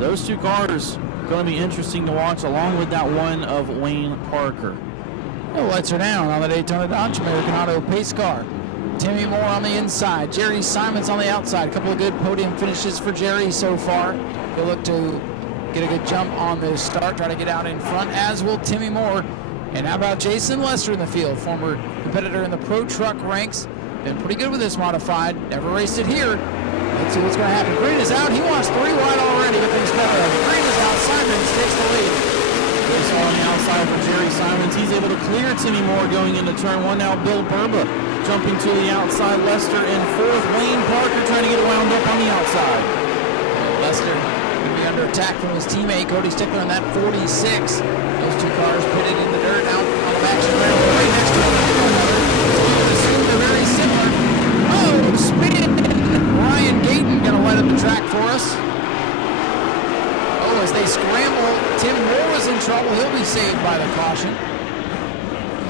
Those two cars going to be interesting to watch, along with that one of Wayne Parker. No lights are down on the Daytona Dodge American Auto pace car. Timmy Moore on the inside, Jerry Simons on the outside. A couple of good podium finishes for Jerry so far. He'll look to get a good jump on the start, try to get out in front, as will Timmy Moore. And how about Jason Lester in the field, former competitor in the Pro Truck ranks. Been pretty good with this modified, never raced it here. Let's see what's going to happen. Green is out, he wants 3 wide already, but things better. Green is out, Simons takes the lead. This on the outside for Jerry Simons. He's able to clear Timmy Moore going into turn 1. Now Bill Burba jumping to the outside. Lester in 4th. Wayne Parker trying to get wound up on the outside. Lester going to be under attack from his teammate, Cody Stickler, on that 46. Those two cars pitted in the dirt out on the back straight right next to another. Assume they're very similar. Oh, spin! Ryan Gayton going to light up the track for us. Oh, as they scramble, Tim Moore is in trouble. He'll be saved by the caution.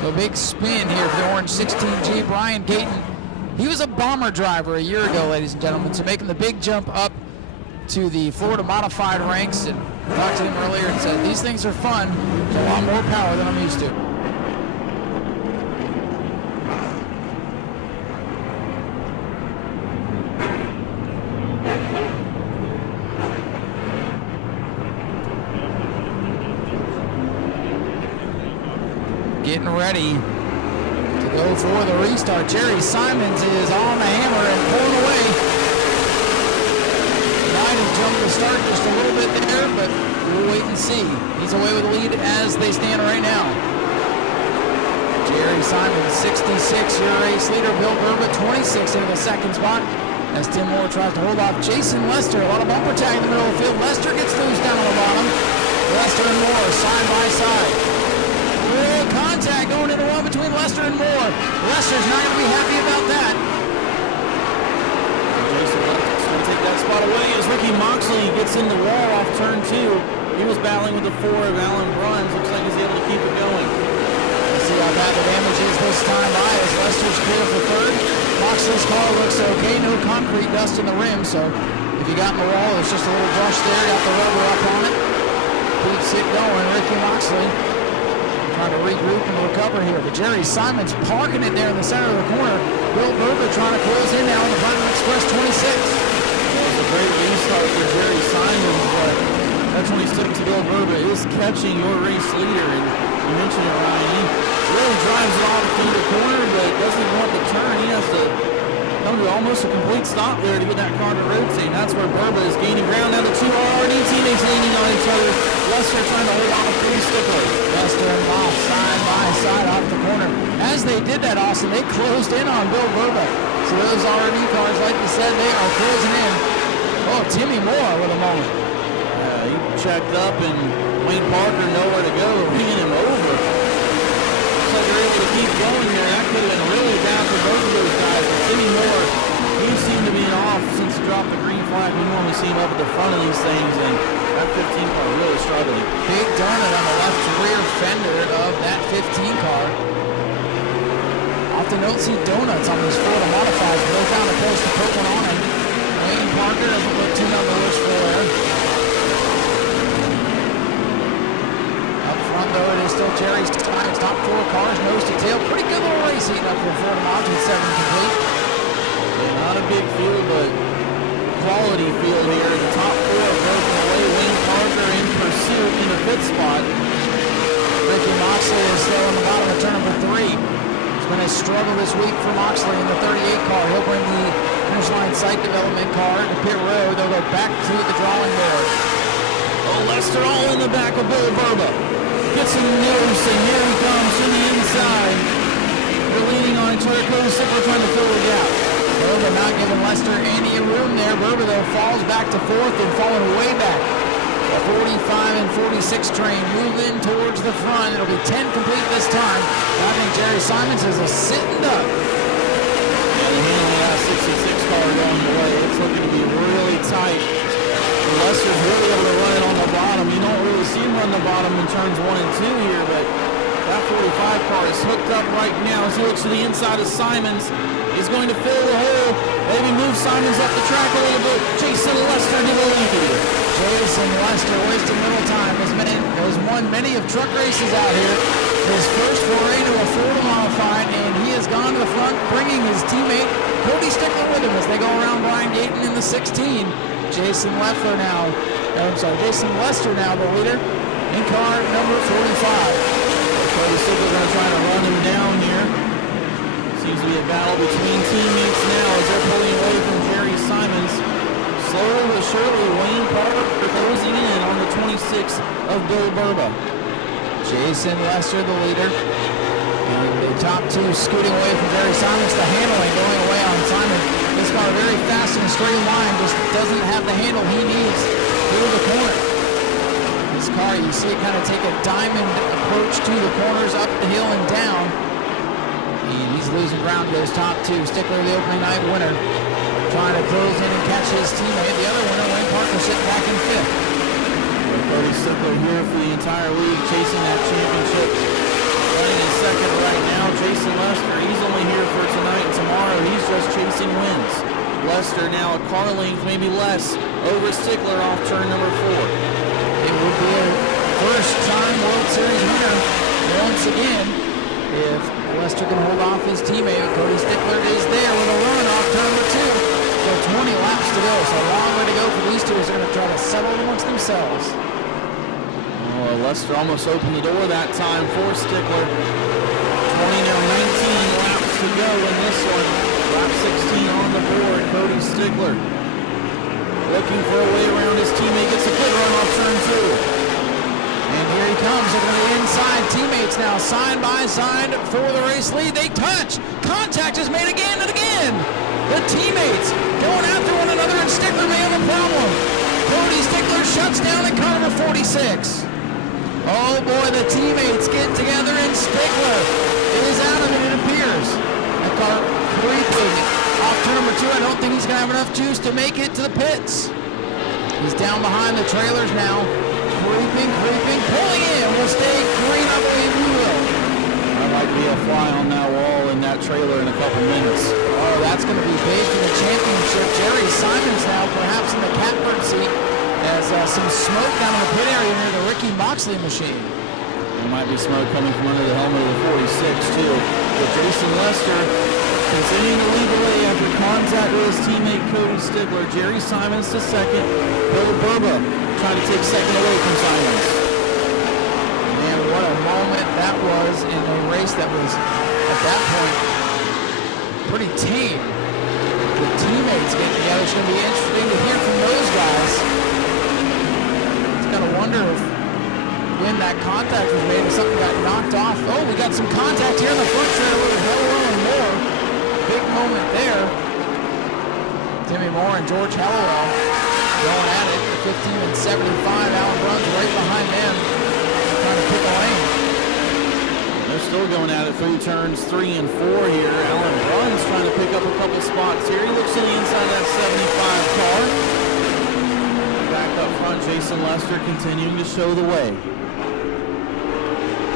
A big spin here for the orange 16G. Brian Gayton, he was a bomber driver a year ago, ladies and gentlemen, so making the big jump up to the Florida modified ranks. And I talked to him earlier and said, these things are fun. There's a lot more power than I'm used to. Getting ready to go for the restart. Jerry Simons is on the hammer and pulling away. Tried to jump the start just a little bit there, but we'll wait and see. He's away with the lead as they stand right now. Jerry Simons, 66, your race leader. Bill Burba, 26 in the second spot. As Tim Moore tries to hold off Jason Lester. A lot of bumper tag in the middle of the field. Lester gets loose down on the bottom. Lester and Moore side by side. Real contact going into one between Lester and Moore. Lester's not going to be happy about that. Jason Lester's going to take that spot away as Ricky Moxley gets in the wall off turn 2. He was battling with the 4 of Alan Bruns. Looks like he's able to keep it going. Let's see how bad the damage is this time by as Lester's clear for 3rd. Moxley's car looks okay. No concrete dust in the rim, so if you got in the wall, there's just a little brush there. Got the rubber up on it. Keeps it going. Ricky Moxley trying to regroup and recover here. But Jerry Simons parking it there in the center of the corner. Bill Burba trying to close in now on the Platinum Express 26. That was a great restart for Jerry Simons, but that 26 to Bill Burba is catching your race leader. And you mentioned it, Ryan. He really drives it off through the corner, but doesn't want the turn. He has to come to almost a complete stop there to get that car to rotate. That's where Burba is gaining ground. Now the 2 RRD teammates leaning on each other. Lester trying to hold off Cody Stickler. Lester and Moss side by side off the corner. As they did that, Austin, they closed in on Bill Burba. So those RRD cars, like you said, they are closing in. Oh, Timmy Moore with a moment. He checked up and Wayne Parker nowhere to go, bringing him over. Looks like they're able to keep going here. That could have been really bad for both of those guys. But Timmy Moore, he seemed to be off since he dropped the green flag. We normally see him up at the front of these things, and that 15 car really struggling. Big donut on the left rear fender of that 15 car. Often don't see donuts on these Florida modifieds, but they found a place to put one on him. Wayne Parker doesn't look too on the wish for there. Up front, though, it is still Jerry's time. Top 4 cars, nose to tail. Pretty good little race heating up for Florida Mods with 7 complete. Yeah, not a big field, but quality field here. The top 4 broken away. Wayne Parker in pursuit in the 5th spot. Ricky Moxley is still on the bottom of turn number 3. It's been a struggle this week for Moxley in the 38 car. He'll bring the finish line site development car to pit road. They'll go back to the drawing board. Oh, Lester all in the back of Bill Burba. Gets him loose, and here he comes from the inside. They're leaning on each other. Cody Stickler trying to fill the gap. Burba not giving Lester any room there. Burba, though, falls back to 4th and falling way back. The 45 and 46 train moving towards the front. It'll be 10 complete this time. I think Jerry Simons is a sitting duck. Yeah, the handling of that 66 car going the way. It's looking to be really tight. Lester's really able to run it on the bottom. You don't really see him run the bottom in turns 1 and 2 here, but that 45 car is hooked up right now as he looks to the inside of Simons. He's going to fill the hole, maybe move Simons up the track a little bit. Jason Lester to the lead here. Jason Lester wasting little time. Has won many of truck races out here. His first foray to a Florida Modified, and he has gone to the front, bringing his teammate Cody Stickler with him as they go around Brian Gayton in the 16. Jason Lester now the leader in car number 45. Cody Stickler going to try to run him down here. Seems to be a battle between teammates now as they're pulling away from Jerry Simons. Slowly but surely, Wayne Parker closing in on the 26 of Bill Burba. Jason Lester, the leader. And the top two scooting away from Jerry Simons. The handling going away on Simon. This car very fast and straight line, just doesn't have the handle he needs through the corner. This car, you see it kind of take a diamond approach to the corners, up the hill and down. And he's losing ground to those top two. Stickler, the opening night winner, trying to close in and catch his teammate. The other winner, Wayne Parker, sitting back in fifth. Cody Stickler here for the entire league, chasing that championship. Running in second right now, Jason Lester, he's only here for tonight and tomorrow. He's just chasing wins. Lester now a car length, maybe less, over Stickler off turn number 4. It would be a first-time World Series winner once again if Lester can hold off his teammate. Cody Stickler is there with a run off turn number 2. So 20 laps to go, so a long way to go for these two as they're going to try to settle amongst themselves. Oh, Lester almost opened the door that time for Stickler. 20 now, 19 laps to go in this one. Lap 16 on the board, Cody Stickler looking for a way around his teammate, gets a good run off turn 2. And here he comes, looking at the inside. Teammates now side by side for the race lead. They touch. Contact is made again and again. The teammates going after one another, and Stickler may have a problem. Cody Stickler shuts down in car number 46. Oh boy, the teammates get together, and Stickler is out of it, it appears. That car creeping off turn number 2. I don't think he's going to have enough juice to make it to the pits. He's down behind the trailers now. Creeping, pulling in. Will stay green, I believe he will. I might be a fly on that wall in that trailer in a couple minutes. Oh, that's going to be big for the championship. Jerry Simons now perhaps in the catbird seat as some smoke down in the pit area near the Ricky Moxley machine. There might be smoke coming from under the helmet of the 46 too. But Jason Lester continuing to lead the way after contact with his teammate Cody Stickler. Jerry Simons to second. Bill Burba trying to take second away from Simons. Man, what a moment that was in a race that was, at that point, pretty tame. The teammates getting together. It's going to be interesting to hear from those guys. It's got to wonder if when that contact was made, if something got knocked off. Oh, we got some contact here in the front trailer with Hellwell and Moore. Big moment there. Timmy Moore and George Hellwell going at it. 15 and 75. Alan Bruns right behind them, trying to pick a lane. They're still going at it through turns 3 and 4 here. Alan Bruns trying to pick up a couple spots here. He looks to the inside of that 75 car. Back up front, Jason Lester continuing to show the way.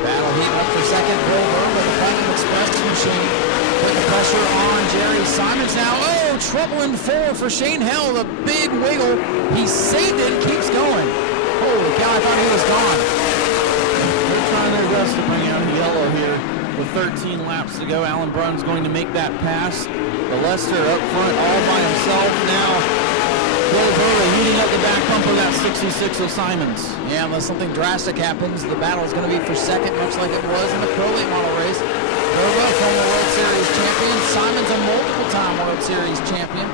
Battle heating up for second. Bill Burba, the Putnam Express machine, putting the pressure on Jerry Simons now. Oh, trouble in 4 for Shane Hell. The big wiggle. He saved it and keeps going. Holy cow, I thought he was gone. They're trying their best to bring out yellow here with 13 laps to go. Alan Bruns going to make that pass. But Lester up front all by himself now. Bill Burba heating up the back bumper of that 66 of Simons. Yeah, unless something drastic happens, the battle is going to be for second, much like it was in the Pro Late Model race. Burba, former World Series champion. Simons, a multiple-time World Series champion.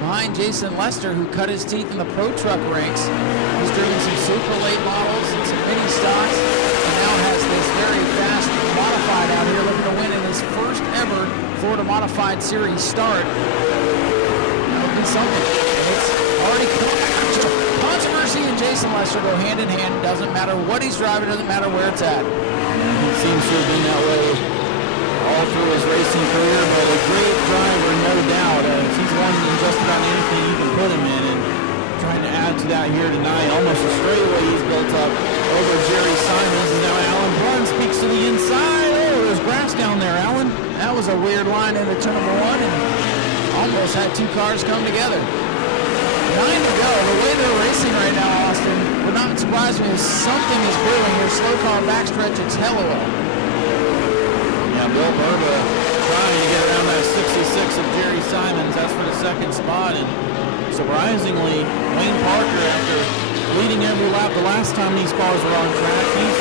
Behind Jason Lester, who cut his teeth in the Pro Truck ranks. He's driven some super late models and some mini stocks, and now has this very fast modified out here looking to win in his first ever Florida Modified Series start. That'll be something. It's already controversy and Jason Lester go hand in hand. Doesn't matter what he's driving, doesn't matter where it's at. He seems to have been that way all through his racing career, but a great driver, no doubt. He's won in just about anything you can put him in, and trying to add to that here tonight. Almost a straightaway he's built up over Jerry Simons, and now Alan Bruns speaks to the inside. Oh, there's grass down there, Alan. That was a weird line into turn number 1, and almost had two cars come together. to go. The way they're racing right now, Austin, would not surprise me if something is brewing here. Slow car backstretch, it's Hellowell. Yeah, Bill Burba trying to get around that 66 of Jerry Simons. That's for the second spot. And surprisingly, Wayne Parker, after leading every lap the last time these cars were on track, he's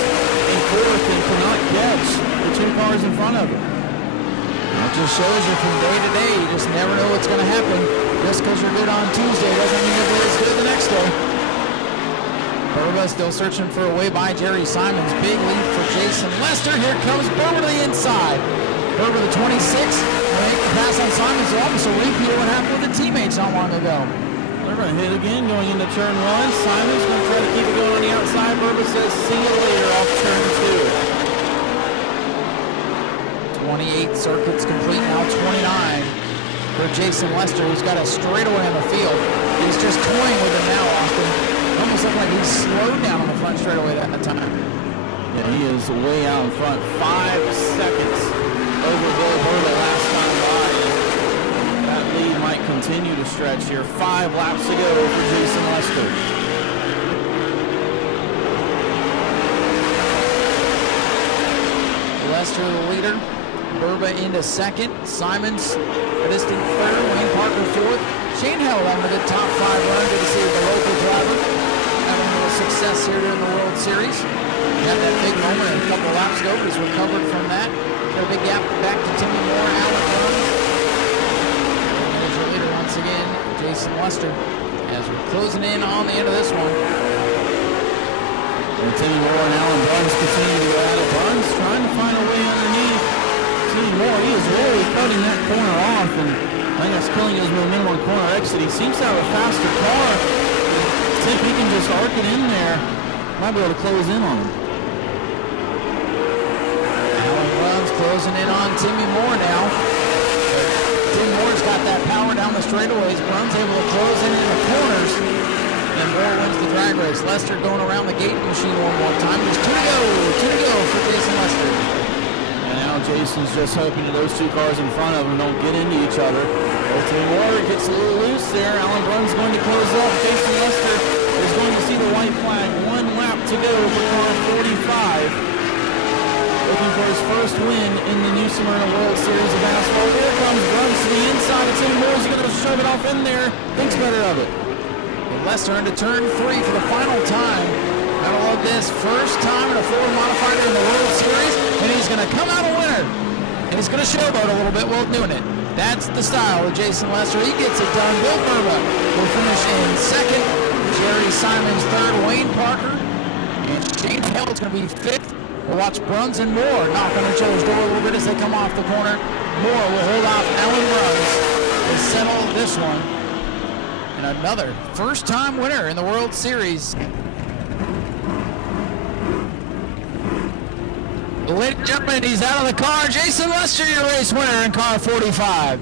in fourth and cannot catch the two cars in front of him. It just shows you from day to day, you just never know what's going to happen. Just because you're good on Tuesday doesn't mean you're as good the next day. Burba still searching for a way by Jerry Simons. Big lead for Jason Lester. Here comes Burba to the inside. Burba, the 26, make the pass on Simons. Also repeat what happened with the teammates not long ago. They're going to hit again going into turn one. Simons going to try to keep it going on the outside. Burba says, see you later off turn two. 28 circuits complete now, 29 for Jason Lester, who's got a straightaway on the field. He's just toying with it now, Austin. Almost looked like he slowed down on the front straightaway that time. Yeah, he is way out in front. 5 seconds over Bill Burba last time by. That lead might continue to stretch here. 5 laps to go for Jason Lester. Lester the leader. Burba into second. Simons a distant third. Wayne Parker fourth. Shane Held on with a top 5 run. Good to see the local driver having a little success here during the World Series. He had that big moment a couple laps ago, but he's recovered from that. Got a big gap back to Timmy Moore, Alan Burns. There's your leader once again, Jason Lester, as we're closing in on the end of this one. And Timmy Moore and Alan Burns continue to go at it. Burns trying to find a way underneath. Timmy Moore, he is really cutting that corner off, and I think that's killing his momentum on corner exit. He seems to have a faster car. See if he can just arc it in there. Might be able to close in on him. Alan Burns closing in on Timmy Moore now. Tim Moore's got that power down the straightaways. Burns able to close in the corners. And Moore wins the drag race. Lester going around the gate machine one more time. There's 2 to go for Jason Lester. And now Jason's just hoping that those 2 cars in front of him don't get into each other. Timmy Moore gets a little loose there. Alan Brun's going to close up. Jason Lester is going to see the white flag. 1 lap to go for car 45. Looking for his first win in the New Smyrna World Series of Asphalt. Here comes Brun to the inside of Timmy Moore. He's going to shove it off in there. Thinks better of it. Lester into turn 3 for the final time. Gotta love this. First time in a Ford modified in the World Series, and he's gonna come out a winner. And he's gonna showboat a little bit while doing it. That's the style of Jason Lester. He gets it done. Bill Burba will finish in second. Jerry Simons third. Wayne Parker and Shane Held's gonna be fifth. We'll watch Bruns and Moore knock on each other's door a little bit as they come off the corner. Moore will hold off Alan Bruns to settle this one. And another first-time winner in the World Series. Ladies and gentlemen, he's out of the car. Jason Lester, your race winner in car 45.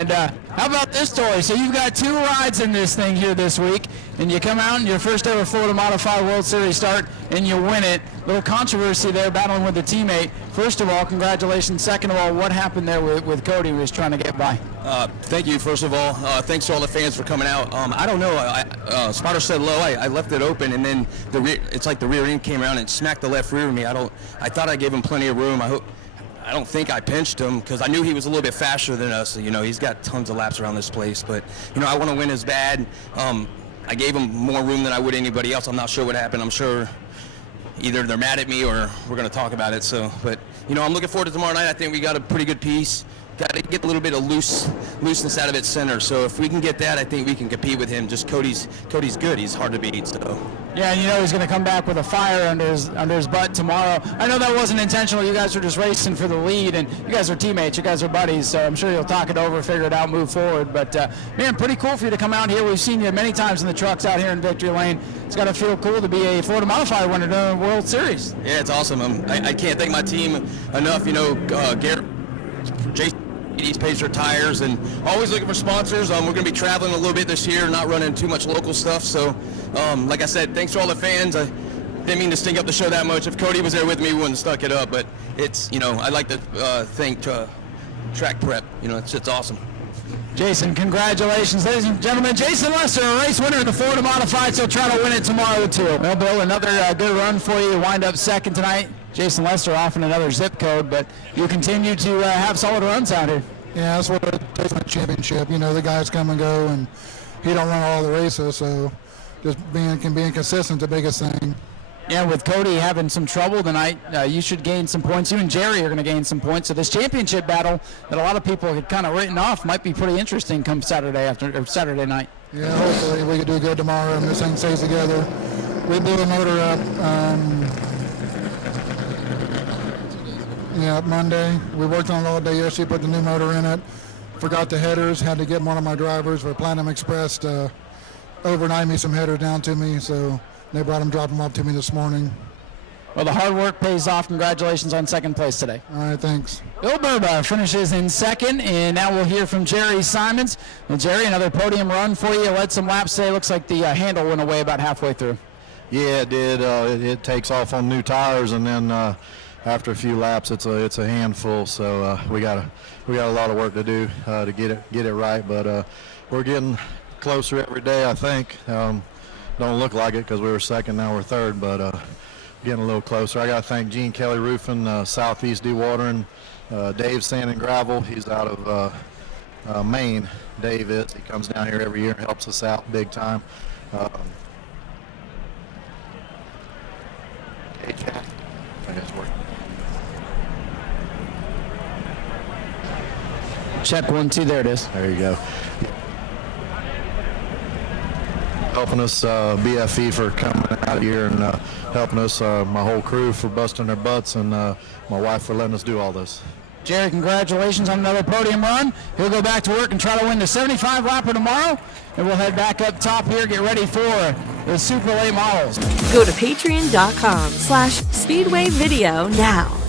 And how about this story? So you've got 2 rides in this thing here this week, and you come out in your first ever Florida Modified World Series start, and you win it. Little controversy there, battling with the teammate. First of all, congratulations. Second of all, what happened there with Cody, who was trying to get by? Thank you, first of all. Thanks to all the fans for coming out. I don't know. Spotter said low. I left it open, and then it's like the rear end came around and smacked the left rear of me. I thought I gave him plenty of room. I don't think I pinched him because I knew he was a little bit faster than us. You know, he's got tons of laps around this place. But, you know, I want to win as bad. I gave him more room than I would anybody else. I'm not sure what happened. I'm sure either they're mad at me or we're going to talk about it. So, but, you know, I'm looking forward to tomorrow night. I think we got a pretty good piece. Got to get a little bit of looseness out of its center. So if we can get that, I think we can compete with him. Just Cody's good. He's hard to beat. So. Yeah, and you know he's going to come back with a fire under his butt tomorrow. I know that wasn't intentional. You guys were just racing for the lead, and you guys are teammates. You guys are buddies, so I'm sure you'll talk it over, figure it out, move forward. But, man, pretty cool for you to come out here. We've seen you many times in the trucks out here in Victory Lane. It's got to feel cool to be a Florida Modified winner during the World Series. Yeah, it's awesome. I can't thank my team enough. You know, Garrett, Jason, he pays their tires, and always looking for sponsors. We're going to be traveling a little bit this year, not running too much local stuff. So, like I said, thanks to all the fans. didn't mean to stink up the show that much. If Cody was there with me, we wouldn't have stuck it up. But it's, I like to thank track prep. It's awesome. Jason, congratulations, ladies and gentlemen. Jason Lester, a race winner in the Florida Modified, so try to win it tomorrow too. Well, Bill, another good run for you. Wind up second tonight. Jason Lester off in another zip code, but you continue to have solid runs out here. Yeah, that's what it takes in a championship. The guys come and go, and he don't run all the races, so just being consistent the biggest thing. Yeah, with Cody having some trouble tonight, you should gain some points. You and Jerry are going to gain some points. So this championship battle that a lot of people had kind of written off might be pretty interesting come Saturday night. Yeah, hopefully we can do good tomorrow and this thing stays together. We blew the motor up. Monday. We worked on it all day yesterday, put the new motor in it. Forgot the headers, had to get one of my drivers for Platinum Express to overnight me some headers down to me, so they dropped them off to me this morning. Well, the hard work pays off. Congratulations on second place today. All right, thanks. Bill Burba finishes in second, and now we'll hear from Jerry Simons. Well, Jerry, another podium run for you. Led some laps today. Looks like the handle went away about halfway through. Yeah, it did. It takes off on new tires, and then after a few laps, it's a handful. So we got a lot of work to do to get it right. But we're getting closer every day, I think. Don't look like it because we were second, now we're third, but getting a little closer. I got to thank Gene Kelly Roofing, Southeast Dewatering, Dave Sand and Gravel. He's out of Maine. Dave is. He comes down here every year and helps us out big time. Hey, Jack. I guess working. Check 1, 2. There it is. There you go. Helping us, BFE for coming out here and helping us, my whole crew for busting their butts, and my wife for letting us do all this. Jerry, congratulations on another podium run. He'll go back to work and try to win the 75 lapper tomorrow, and we'll head back up top here, get ready for the Super Late Models. Go to patreon.com/Speedway Video now.